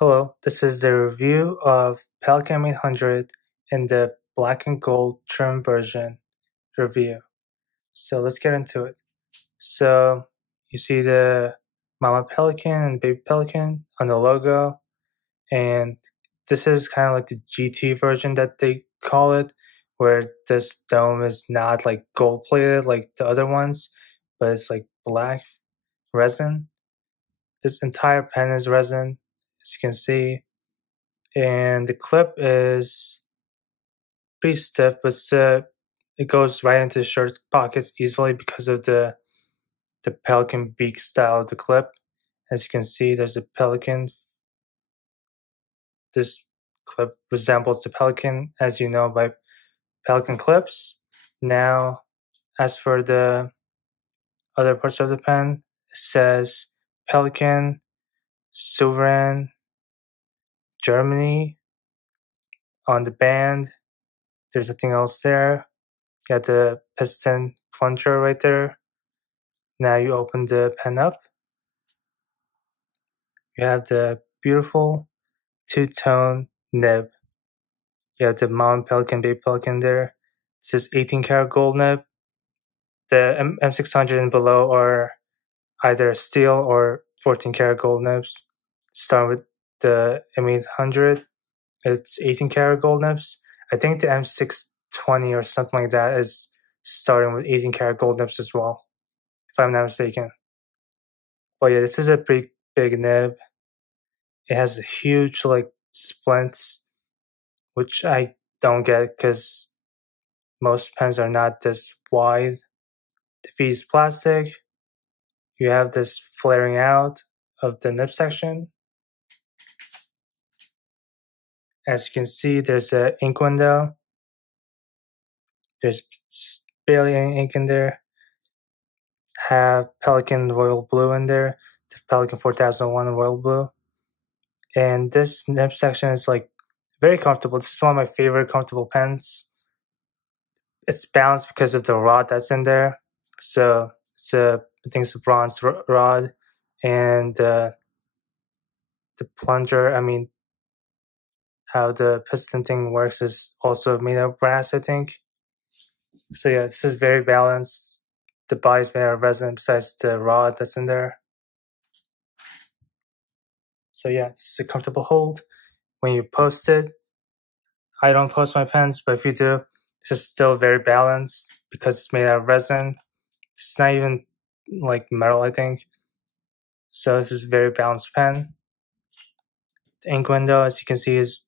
Hello, this is the review of Pelikan M800 in the black and gold trim version review. So let's get into it. So you see the Mama Pelican and Baby Pelican on the logo, and this is kind of like the GT version that they call it, where this dome is not like gold plated like the other ones, but it's like black resin. This entire pen is resin, as you can see, and the clip is pretty stiff, but it goes right into the shirt pockets easily because of the pelican beak style of the clip. As you can see, there's a pelican. This clip resembles the pelican, as you know by pelican clips. Now, as for the other parts of the pen, it says Pelikan, Sovereign, Germany on the band. There's nothing else there. You got the piston plunger right there. Now you open the pen up. You have the beautiful two-tone nib. You have the mom pelican, baby pelican there. This is 18 karat gold nib. The M600 and below are either steel or 14 karat gold nibs. Start with the M800. It's 18 karat gold nibs. I think the M620 or something like that is starting with 18 karat gold nibs as well, if I'm not mistaken. But yeah, this is a pretty big nib. It has huge like splints, which I don't get because most pens are not this wide. The feet is plastic. You have this flaring out of the nib section. As you can see, there's an ink window. There's barely any ink in there. Have Pelikan Royal Blue in there, the Pelikan 4001 Royal Blue. And this nib section is like very comfortable. This is one of my favorite comfortable pens. It's balanced because of the rod that's in there. So I think it's a bronze rod, and the plunger. I mean, how the piston thing works is also made of brass, I think. So yeah, this is very balanced. The body's made out of resin besides the rod that's in there. So yeah, it's a comfortable hold. When you post it, I don't post my pens, but if you do, this is still very balanced because it's made out of resin. It's not even like metal, I think. So this is a very balanced pen. The ink window, as you can see, is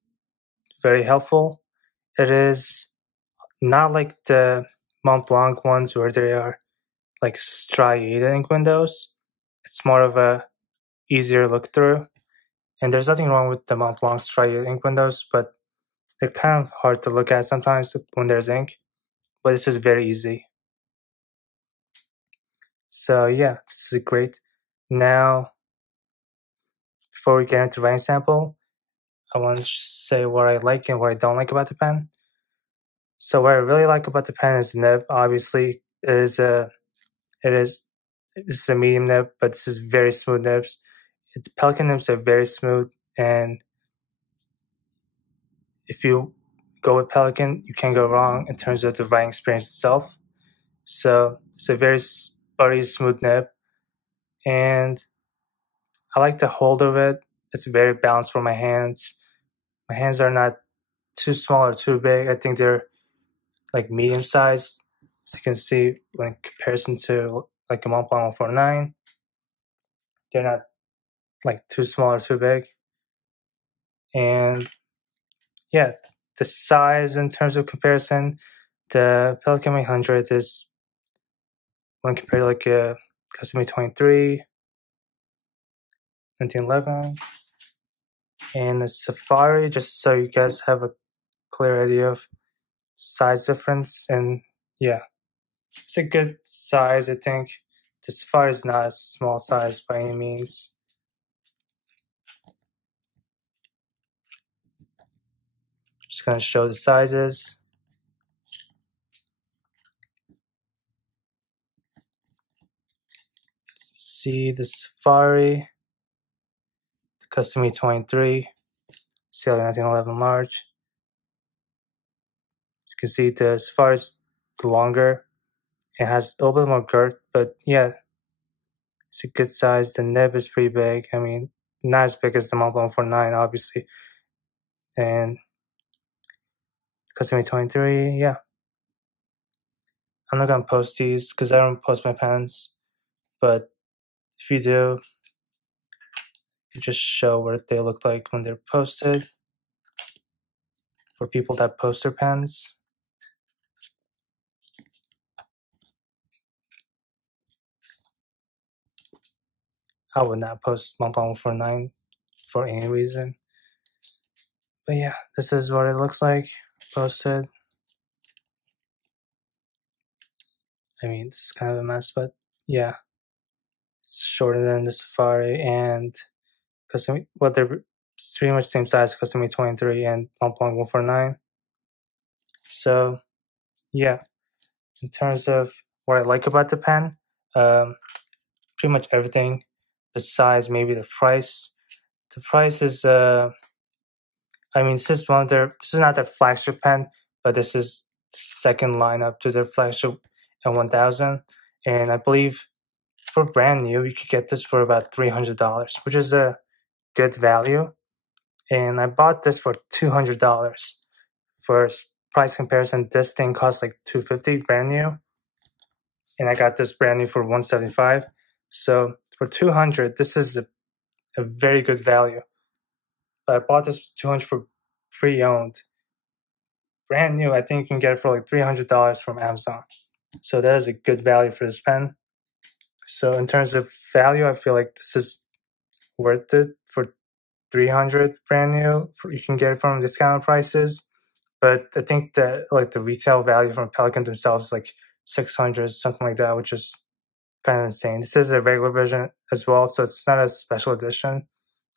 very helpful. It is not like the Mont Blanc ones where they are like striated ink windows. It's more of a easier look through. And there's nothing wrong with the Mont Blanc striated ink windows, but they're kind of hard to look at sometimes when there's ink. But this is very easy. So yeah, this is great. Now, before we get into writing sample, I want to say what I like and what I don't like about the pen. So what I really like about the pen is the nib. Obviously, it's a medium nib, but this is very smooth nibs. The Pelikan nibs are very smooth, and if you go with Pelikan, you can't go wrong in terms of the writing experience itself. So it's a very buttery, smooth nib, and I like the hold of it. It's very balanced for my hands. My hands are not too small or too big. I think they're like medium sized. As you can see, in comparison to like a Montblanc 149, they're not like too small or too big. And yeah, the size in terms of comparison, the Pelikan M800 is, when compared to like a Custom 23, 1911, and the Safari, just so you guys have a clear idea of size difference. And yeah, it's a good size, I think. The Safari is not a small size by any means. Just gonna show the sizes. See the Safari, the Custom E23, CL 1911 large. As you can see, as far as the longer, it has a little bit more girth, but yeah, it's a good size. The nib is pretty big. I mean, not as big as the Montblanc 149, obviously. And Custom E23, yeah. I'm not gonna post these because I don't post my pens, but if you do, you just show what they look like when they're posted for people that post their pens. I would not post Montblanc 149 for any reason. But yeah, this is what it looks like posted. I mean, this is kind of a mess, but yeah. It's shorter than the Safari and Custom, well, they're pretty much the same size, Custom E23 and Montblanc 149. So yeah, in terms of what I like about the pen, pretty much everything besides maybe the price. The price is, I mean, this is this is not their flagship pen, but this is the second lineup to their flagship M1000. And I believe for brand new, you could get this for about $300, which is a good value. And I bought this for $200. For price comparison, this thing costs like $250 brand new, and I got this brand new for $175. So for $200, this is a very good value. But I bought this for $200 for pre-owned. Brand new, I think you can get it for like $300 from Amazon. So that is a good value for this pen. So in terms of value, I feel like this is worth it for $300 brand new. You can get it from discount prices. But I think that like the retail value from Pelikan themselves is like $600, something like that, which is kind of insane. This is a regular version as well, so it's not a special edition.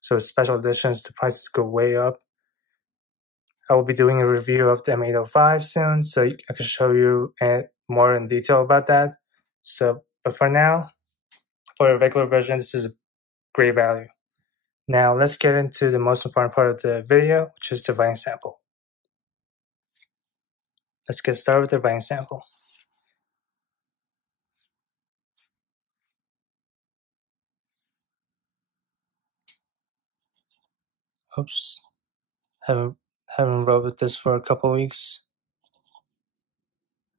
So with special editions, the prices go way up. I will be doing a review of the M805 soon, so I can show you more in detail about that. So, but for now, for a regular version, this is a great value. Now let's get into the most important part of the video, which is the writing sample. Let's get started with the writing sample. Oops, haven't wrote with this for a couple weeks.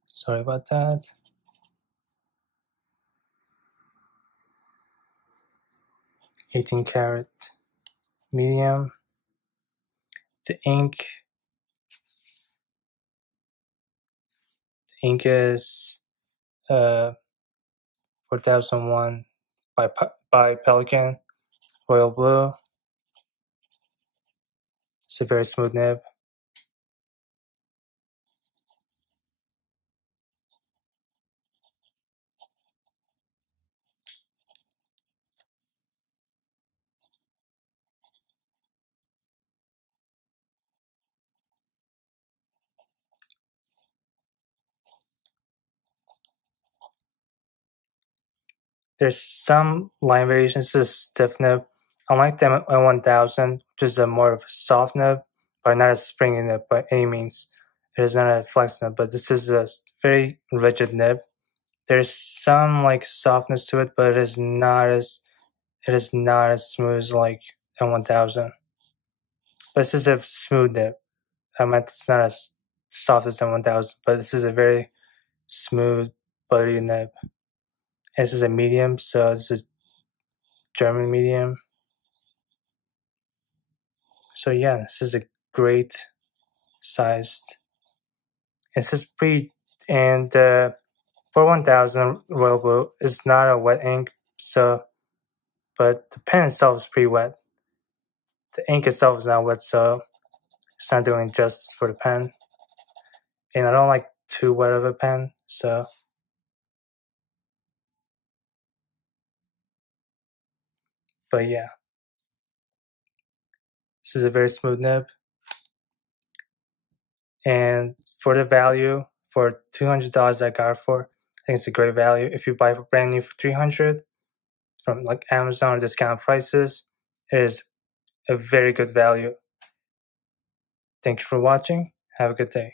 Sorry about that. $18 karat medium. The ink is 4001 by Pelikan, royal blue. It's a very smooth nib. There's some line variations. This is stiff nib. Unlike the M1000, which is a more of a soft nib, but not a springy nib by any means. It is not a flex nib, but this is a very rigid nib. There's some like softness to it, but it is not as smooth like M1000. But this is a smooth nib. I meant it's not as soft as M1000, but this is a very smooth, buttery nib. And this is a medium, so this is German medium. So yeah, this is a great sized. This is pretty, and for 1000 royal blue is not a wet ink, so, but the pen itself is pretty wet. The ink itself is not wet, so it's not doing justice for the pen. And I don't like too wet of a pen, so. But yeah, this is a very smooth nib. And for the value, for $200 I got it for, I think it's a great value. If you buy it brand new for $300 from like Amazon or discount prices, it is a very good value. Thank you for watching. Have a good day.